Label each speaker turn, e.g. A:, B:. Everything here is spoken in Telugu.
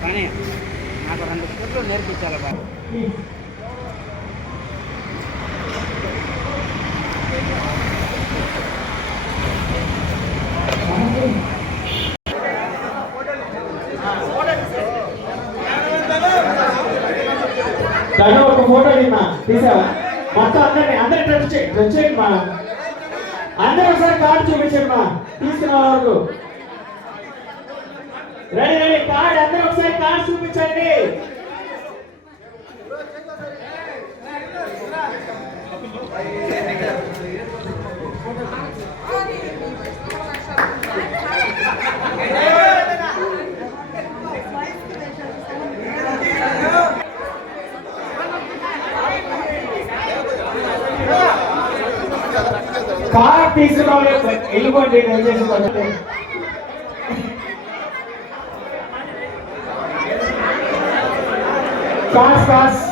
A: కానీ నాకు రెండు స్కూట్లు నేర్పించాలి బాబు.
B: తను ఒక ఫోటో నిమ్మా తీసావా? మొత్తం అందరిని అందరి టచ్ చేయి టచ్ చేయండి మా అందరూ ఒకసారి కార్డు చూపించండి మా తీసుకున్న వరకు రెడీ రెడీ కార్డు చూపించండి. కార్ తీసుకున్న వెళ్ళిపోండి దయచేసి Cascas.